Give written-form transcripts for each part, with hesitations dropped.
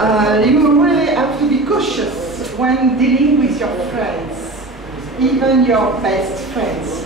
You really have to be cautious when dealing with your friends, even your best friends.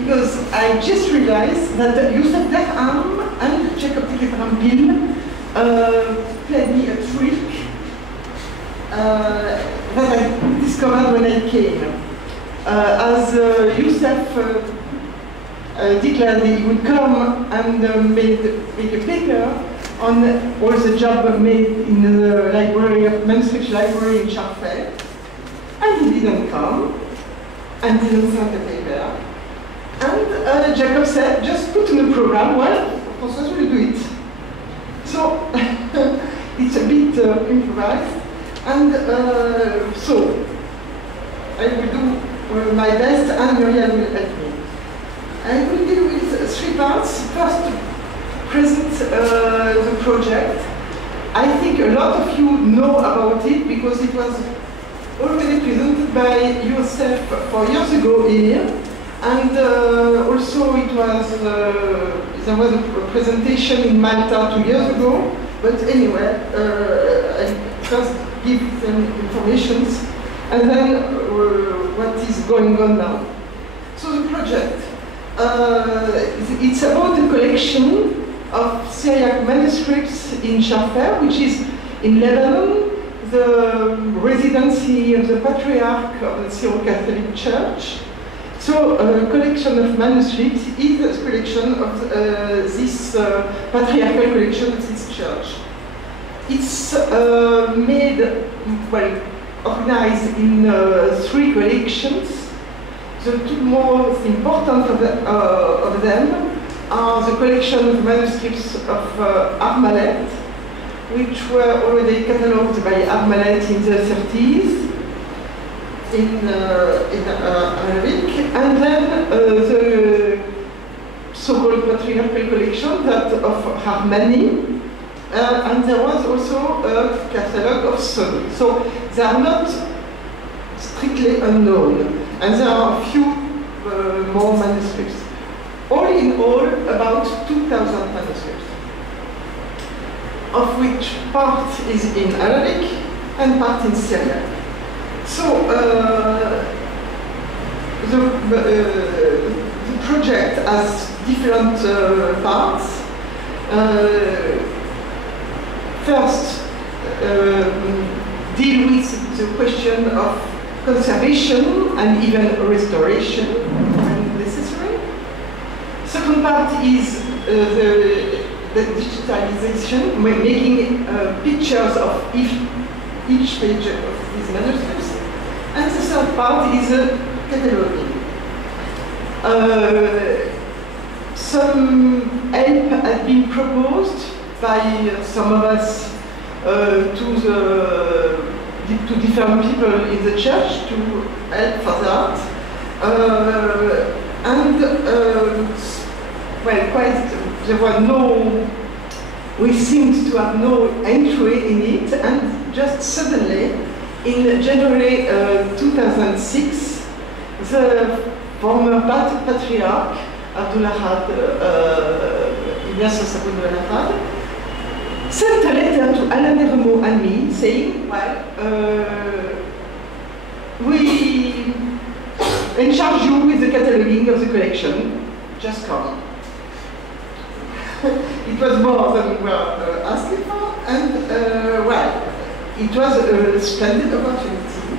Because I just realized that Youssef Derham and Jacob Rampil played me a trick that I discovered when I came. As Youssef declared he would come and make a paper on all the job made in the library, manuscript library in Charfel, and he didn't come and didn't send the paper. And Jacob said, just put in the program, well, Francoise will do it. So it's a bit improvised, and so I will do my best, and Muriel will help me. I will deal with 3 parts. First, present the project. I think a lot of you know about it because it was already presented by yourself 4 years ago here, and also it was there was a presentation in Malta 2 years ago. But anyway, I first give them information, and then what is going on now. So the project. It's about the collection of Syriac manuscripts in Charfel, which is in Lebanon, the residency of the Patriarch of the Syro-Catholic Church. So a collection of manuscripts is a collection of this patriarchal collection of this church. It's made, well, organized in 3 collections. The 2 most important of them are the collection of manuscripts of Armalet, which were already catalogued by Armalet in the 30s in Arabic, and then the so-called patriarchal collection, that of Harmani, and there was also a catalogue of Sun. So they are not strictly unknown. And there are a few more manuscripts. All in all, about 2,000 manuscripts, of which part is in Arabic and part in Syriac. So the project has different parts. First, deal with the question of conservation and even restoration when necessary. Second part is the digitalization, making pictures of each page of these manuscripts. And the third part is cataloging. Some help has been proposed by some of us to different people in the church to help for that. Well, there were no, we seemed to have no entry in it, and just suddenly, in January 2006, the former Patriarch, Abdulahad, Ignatius Abdulahad, sent a letter to Alain Dermot and me saying, well, we charge you with the cataloging of the collection, just come. It was more than we were asking for, and well, it was a splendid opportunity.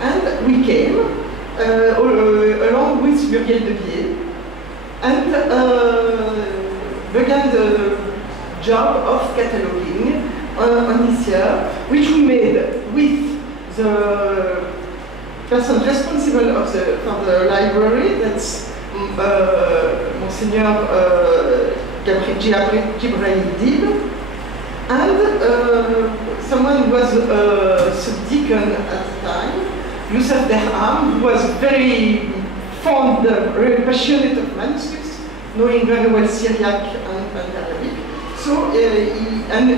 And we came, along with Muriel Devier, and began the job of cataloging on this year, which we made with the person responsible for the library, that's Monsignor Jibril Dib, and someone who was a subdeacon at the time, Youssef Derham, who was very fond, very passionate of manuscripts, knowing very well Syriac and Arabic. So, and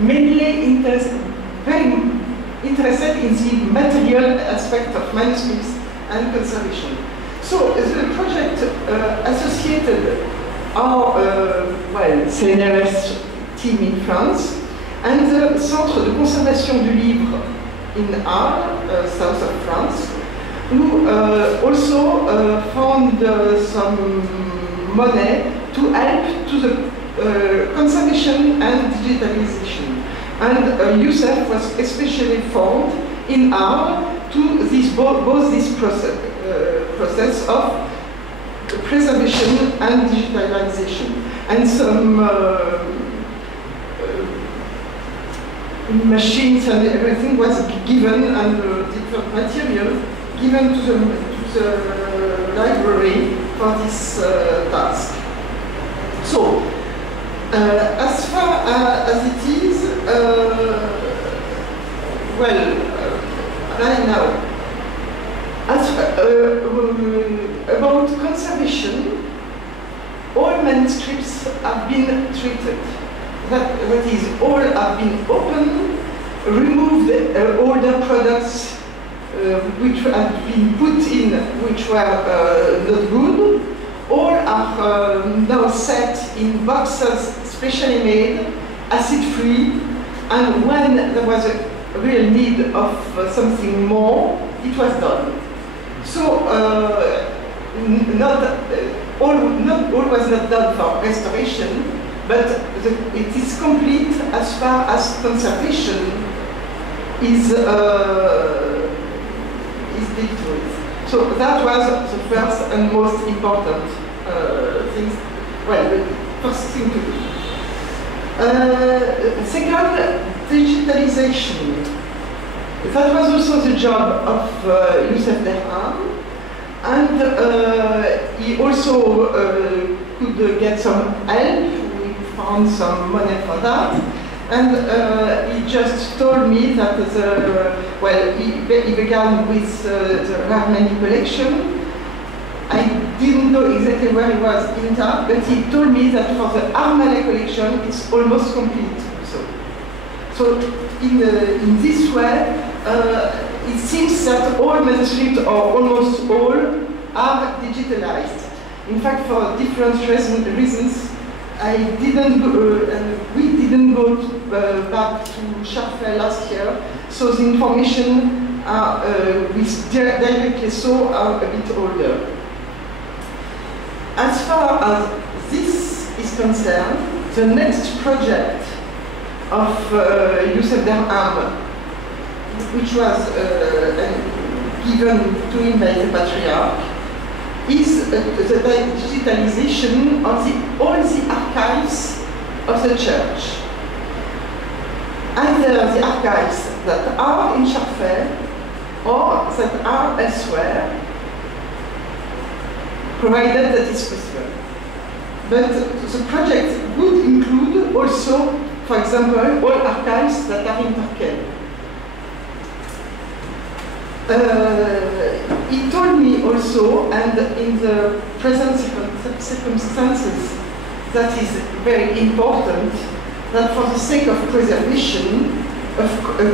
mainly very interested in the material aspect of manuscripts and conservation. So, the project associated our CNRS team in France, And the Centre de Conservation du Livre in Arles, south of France, who also found some money to help to the conservation and digitalization. And Youssef was especially found in Arles to this, both this process of preservation and digitalization. And some machines and everything was given, and different material given to the library for this task. So, as far as it is, right now, about conservation, all manuscripts have been treated. That is, all have been opened, removed older products which have been put in, which were not good. All are now set in boxes specially made, acid-free, and when there was a real need of something more, it was done. So not all was not done for restoration, but it is complete as far as conservation is dealt with. So that was the first and most important thing. Well, the first thing to do. Second, digitalization. That was also the job of Youssef Derham, and he also could get some help. We found some money for that, and he just told me that he began with the Rahmani collection. I didn't know exactly where he was in that, but he told me that for the Armale collection, it's almost complete. So in this way, it seems that all manuscripts, or almost all, are digitalized. In fact, for different reasons, I didn't go, we didn't go back to Charfel last year, so the information we directly saw are a bit older. As far as this is concerned, the next project of Youssef Derham, which was given to him by the Patriarch, is the digitalization of all the archives of the Church. Either the archives that are in Charfel or that are elsewhere, provided that it's possible. But the project would include also, for example, all archives that are in Turkey. He told me also, and in the present circumstances, that is very important, that for the sake of preservation, a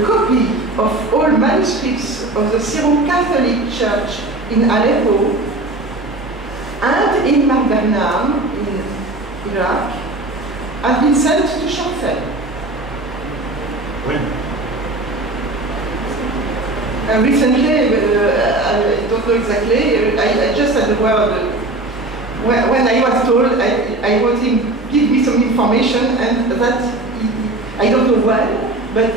copy of all manuscripts of the Syro-Catholic Church in Aleppo and in Bernam in Iraq have been sent to Charfel. When? Recently, I don't know exactly, I just had the word. When I was told, I wanted him to give me some information, and that, I don't know when, but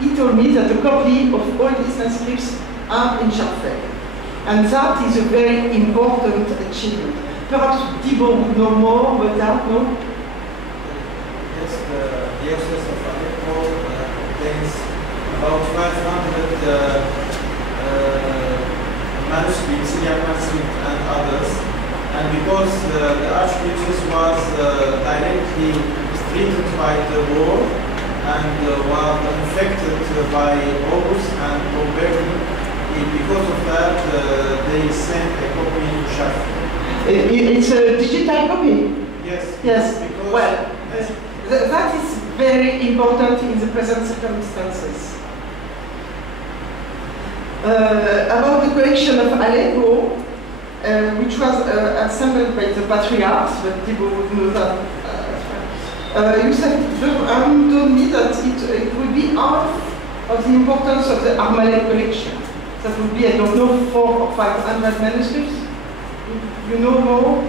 he told me that a copy of all these manuscripts are in Charfel. And that is a very important achievement. Perhaps Thibault would know more about that, no? Yes, the Diocese of Aleppo contains about 500 manuscripts, Syriac manuscripts and others. And because the Archdiocese was directly stricken by the war and was infected by bombs and bombardment, because of that, they sent a copy to Charfel. It's a digital copy? Yes. Yes. Because, well, yes. That is very important in the present circumstances. About the collection of Aleppo, which was assembled by the Patriarchs, but people would know that. Youssef Derham told me that it would be half of the importance of the Armalek collection. That would be, I don't know, 400 or 500 manuscripts. You know more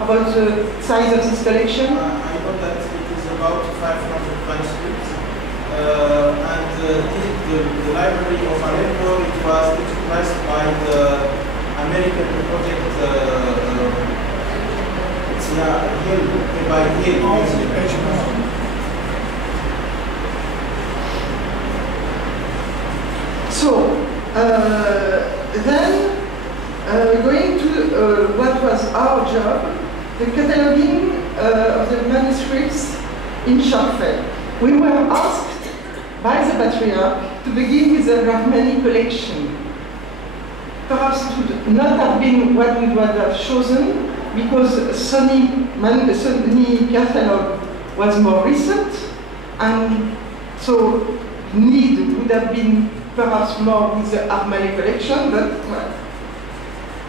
about the size of this collection? I know that it is about 500 manuscripts. And the Library of Aleppo, it was expressed by the American project, it's Hill, by Hill. So, then, going to what was our job, the cataloging of the manuscripts in Sharfel. We were asked by the Patriarch to begin with the Rahmani collection. Perhaps it would not have been what we would have chosen, because Sunni catalog was more recent, and so need would have been perhaps more with the Armalek collection, but well,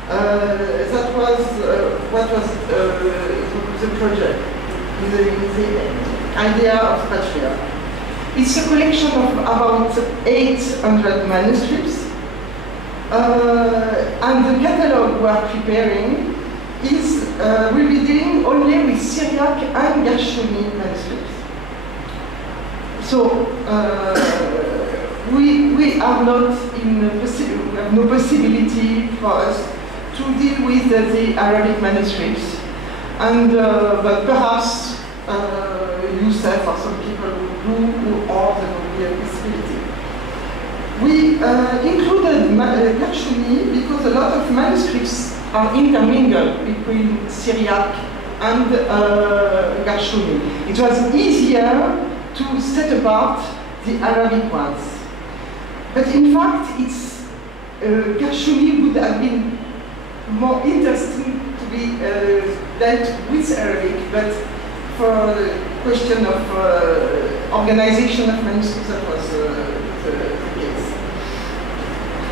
that was what was the project, the idea of Patriarch. It's a collection of about 800 manuscripts, and the catalog we are preparing is will be dealing only with Syriac and Gershoni manuscripts. So we are not in we have no possibility for us to deal with the Arabic manuscripts, and but perhaps Youssef or some people who are there will be a possibility. We included Gershoni because a lot of manuscripts are intermingled between Syriac and Gershoni. It was easier to set apart the Arabic ones. But in fact, it's Gershoni would have been more interesting to be dealt with Arabic, but for the question of organization of manuscripts, that was the case.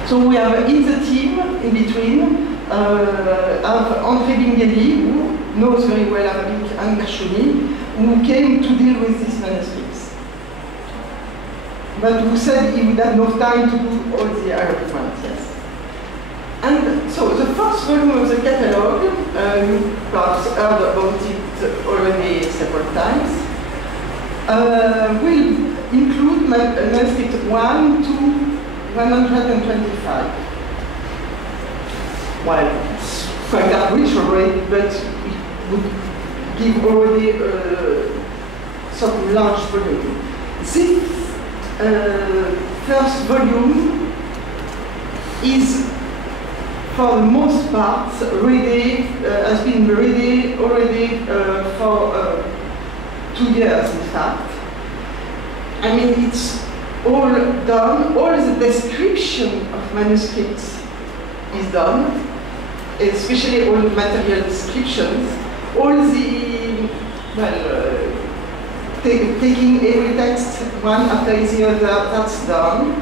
So we have in the team, in between, André Bingeli, who knows very well Arabic, and Gershoni, who came to deal with these manuscripts. But who said he would have no time to do all the Arabic ones, yes. And so the first volume of the catalogue, you perhaps heard about it already several times, will include manuscript 1 to 125. Well, it's quite average already, but it would give already some large volume. This first volume is, for the most part, ready, has been ready already for 2 years, in fact. I mean, it's all done, all the description of manuscripts is done, especially all the material descriptions, all the, well, taking every text one after the other, that's done.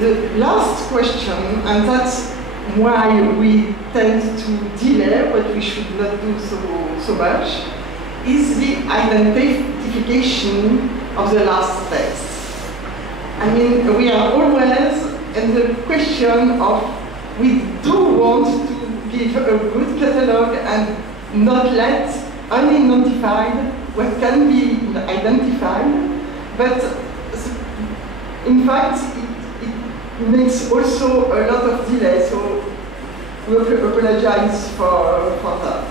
The last question, and that's why we tend to delay, but we should not do so much, is the identification of the last text. I mean, we are always in the question of, we do want to give a good catalogue and not let unidentified what can be identified, but in fact it makes also a lot of delay, so we apologize for that.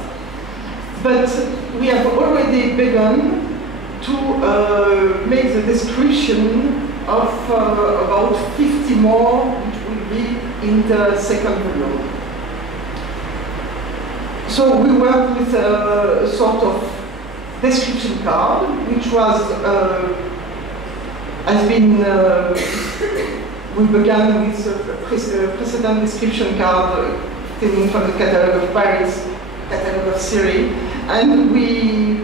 But we have already begun to make the description of about 50 more, which will be in the second volume. So we work with a sort of description card, which was has been we began with a precedent description card taken from the catalogue of Paris, catalogue of Syria, and we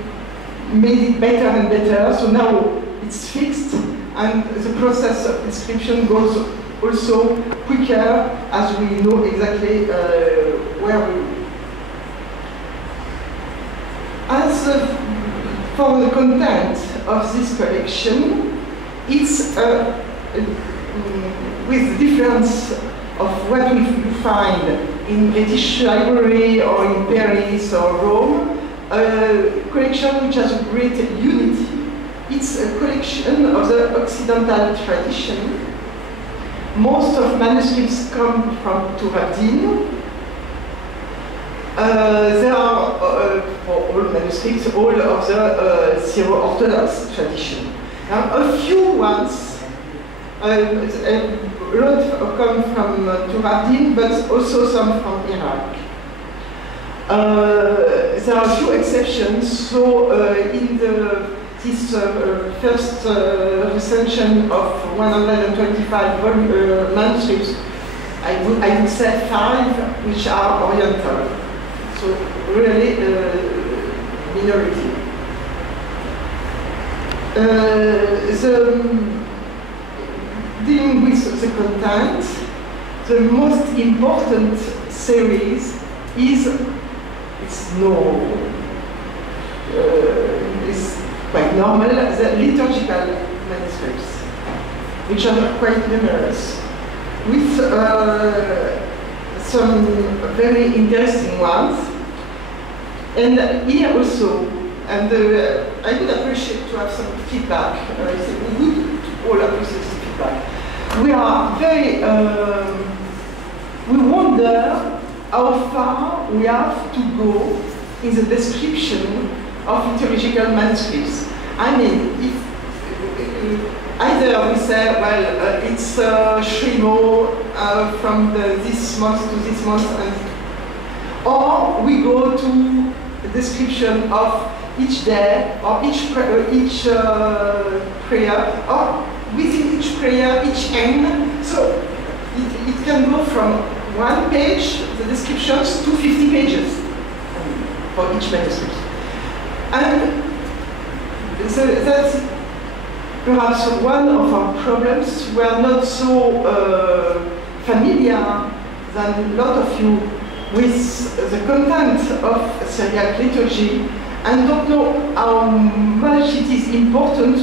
made it better and better. So now it's fixed, and the process of description goes also quicker as we know exactly where we. As for the content of this collection, it's with the difference of what you find in British Library or in Paris or Rome, a collection which has a great unity. It's a collection of the Occidental tradition. Most of manuscripts come from Turadin. There are, for all manuscripts, all of the Syro-Orthodox tradition. A few ones, a lot come from Turadin, but also some from Iraq. There are a few exceptions. So in this first recension of 125 manuscripts, I would say 5 which are Oriental. So really minority. Dealing with the content, the most important series is it's quite normal, the liturgical manuscripts, which are quite numerous, with some very interesting ones. And here also, and I would appreciate to have some feedback. We would all appreciate some feedback. We are very, we wonder how far we have to go in the description of liturgical manuscripts. I mean, if either we say, well, it's Shrimo from this month to this month, or we go to the description of each day or each prayer, or within each prayer, each end. So it can go from 1 page, the descriptions, to 50 pages for each manuscript. And so that's perhaps one of our problems. We are not so familiar than a lot of you with the content of Syriac liturgy and don't know how much it is important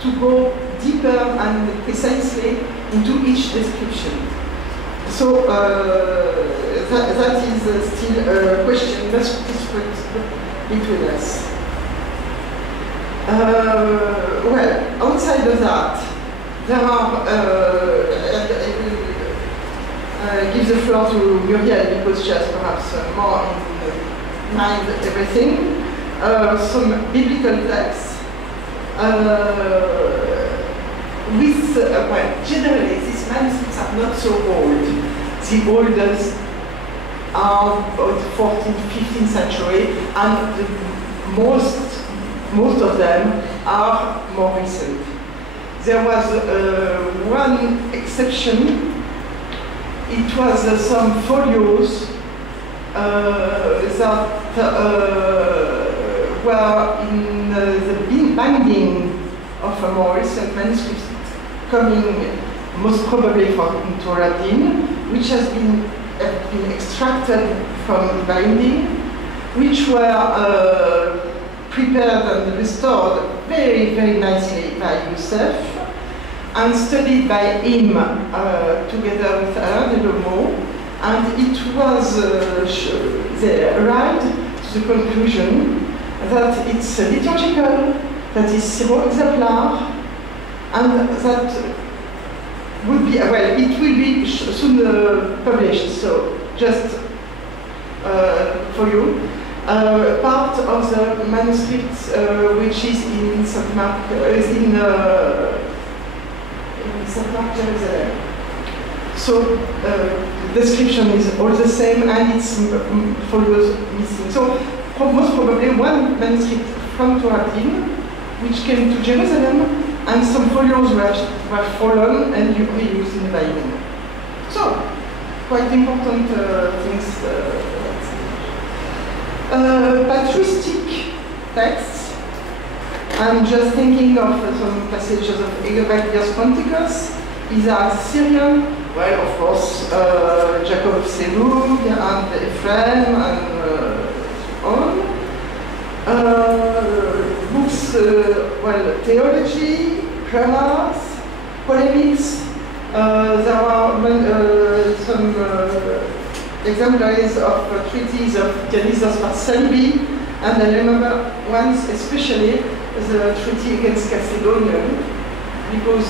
to go deeper and precisely into each description. So that is still a question that's between us. Well, outside of that, there are, I will give the floor to Muriel because she has perhaps more in mind everything. Some biblical texts with, well, generally these manuscripts are not so old. The oldest are about 14th, 15th century, and most of them are more recent. There was one exception. It was some folios that were in the binding of a more recent manuscript coming most probably from Turadin, which has been extracted from binding, which were prepared and restored very, very nicely by Youssef and studied by him together with Alain Delomo, and it was they arrived to the conclusion that it's liturgical, that is Syro-Exemplar, and that would be, well, it will be soon published, so just for you. Part of the manuscript which is in St. Mark, in St. Mark, Jerusalem. So the description is all the same and it's folios missing. So most probably one manuscript from Turadin which came to Jerusalem, and some folios were fallen and reused in the binding. So quite important things. Patristic texts. I'm just thinking of some passages of Egobacchius Ponticus, Isaac the Syrian, well, of course, Jacob of Selug and Ephraim and so on. Books, well, theology, grammars, polemics. There are some exemplaries of treaties of Dionysius Marsalibi, and I remember once especially the treaty against Macedonian, because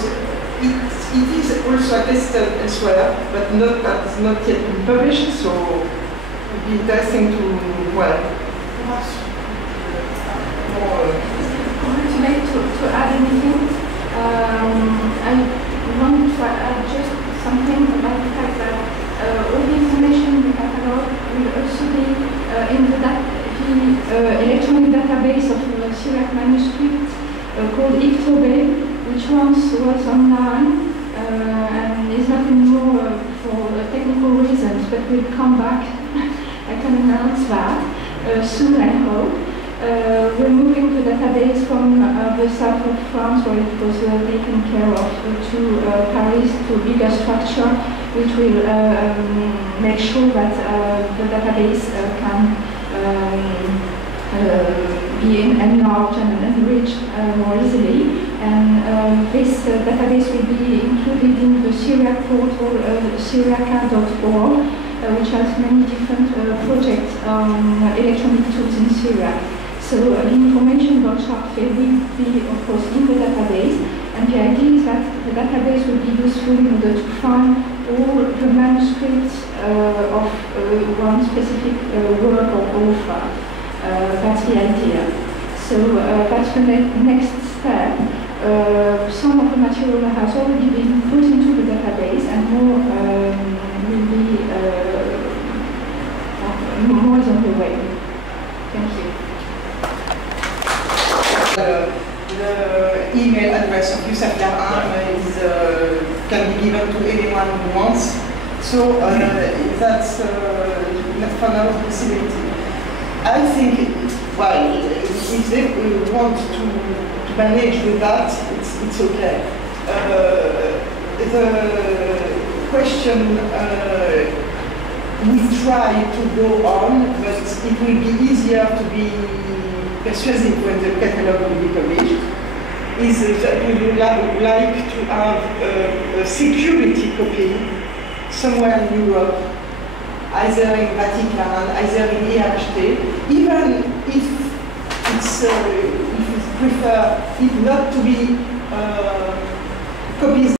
it is also attested elsewhere, but has not yet been published, so it would be interesting to, well, perhaps more. Would you like to add anything? I want to add just something about the fact that all the information in the catalog will also be in the electronic database of Syriac manuscripts called Ictobe, which once was online and is not anymore for technical reasons, but will come back. I can announce that soon, I hope. We're moving the database from the south of France, where it was taken care of, to Paris, to a bigger structure, which will make sure that the database can be enlarged and enriched more easily. And this database will be included in the Syriac portal, syriaca.org, which has many different projects on electronic tools in Syriac. So the information about Sharpfay will be, of course, in the database, and the idea is that the database will be useful in order to find all the manuscripts of one specific work or author. That's the idea. So that's the next step. Some of the material has already been put into the database, and more will be more is on the way. Thank you. The email address of Youssef Larham can be given to anyone who wants. So that's another possibility. I think, well, if they want to manage with that, it's okay. The question we try to go on, but it will be easier to be persuasive when the catalogue will be published, is that we would like to have a security copy somewhere in Europe, either in Vatican, either in EHT, even if it's prefer it not to be copies